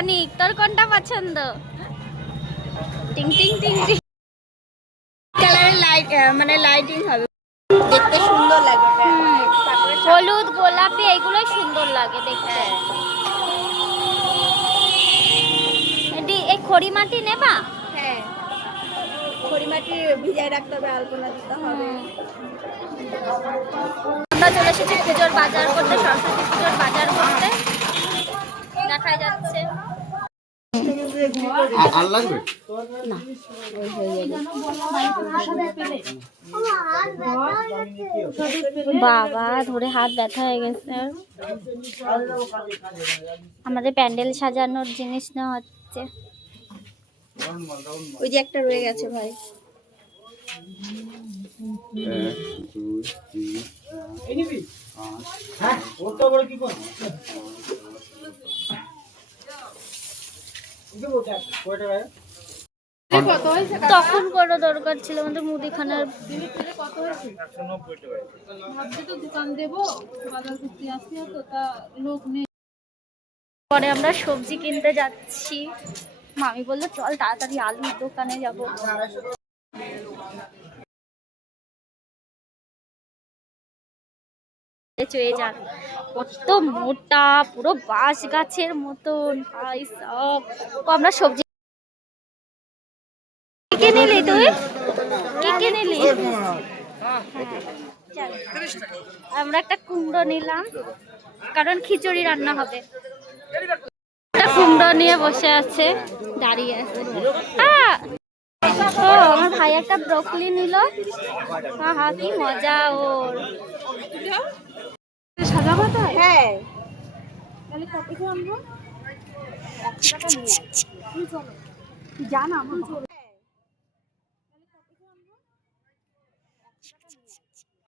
Tonic. তোর কোনটা পছন্দ? টিং টিং টিং টিং। কালারের লাইট মানে লাইটিং হবে, দেখতে সুন্দর লাগবে। হলুদ গোলাপি এগুলোই সুন্দর লাগে দেখতে। এই খড়ি মাটি নেবা? হ্যাঁ, খড়ি মাটি ভিজায় রাখতে হবে, আলপনা দিতে হবে। আমরা চলে এসেছি পুজোর বাজার করতে, সরস্বতী পুজোর বাজার করতে। দেখা যাচ্ছে আর লাগবে না, ওই হয়ে যাবে। বাবা ধরে হাত ব্যথা হয়ে গেছে। আমাদের প্যান্ডেল সাজানোর জিনিস নেওয়া হচ্ছে। ওই যে একটা রয়ে গেছে ভাই। 1 2 3 হ্যাঁ ওটা বড় কি কোন তখন বড় দরকার ছিল আমাদের মুদিখানার। কত হয়েছে? 190 টাকা। ভাবছি তো দোকান দেবো, বাজার করতে আসছি তো তা লোক নেই। পরে আমরা সবজি কিনতে যাচ্ছি। মামি বললো চল তাড়াতাড়ি আলুর দোকানে যাবো। চয়ে যান, কত মোটা, পুরো বাঁশ গাছের মতন ভাই সব। আমরা সবজি কি নিলি তুই? কি নিলি? আমরা একটা কুমড়ো নিলাম কারণ খিচুড়ি রান্না হবে। একটা কুমড়ো নিয়ে বসে আছে, দাঁড়িয়ে আছে। ও আমার ভাই একটা ব্রকলি নিল। হা কি মজা ওর। সাদা পাতা? হ্যাঁ, তাহলে কত করে আনবো? 100 টাকা নিয়ে আয়। তুই চলো, তুই যা না, তুই চলো।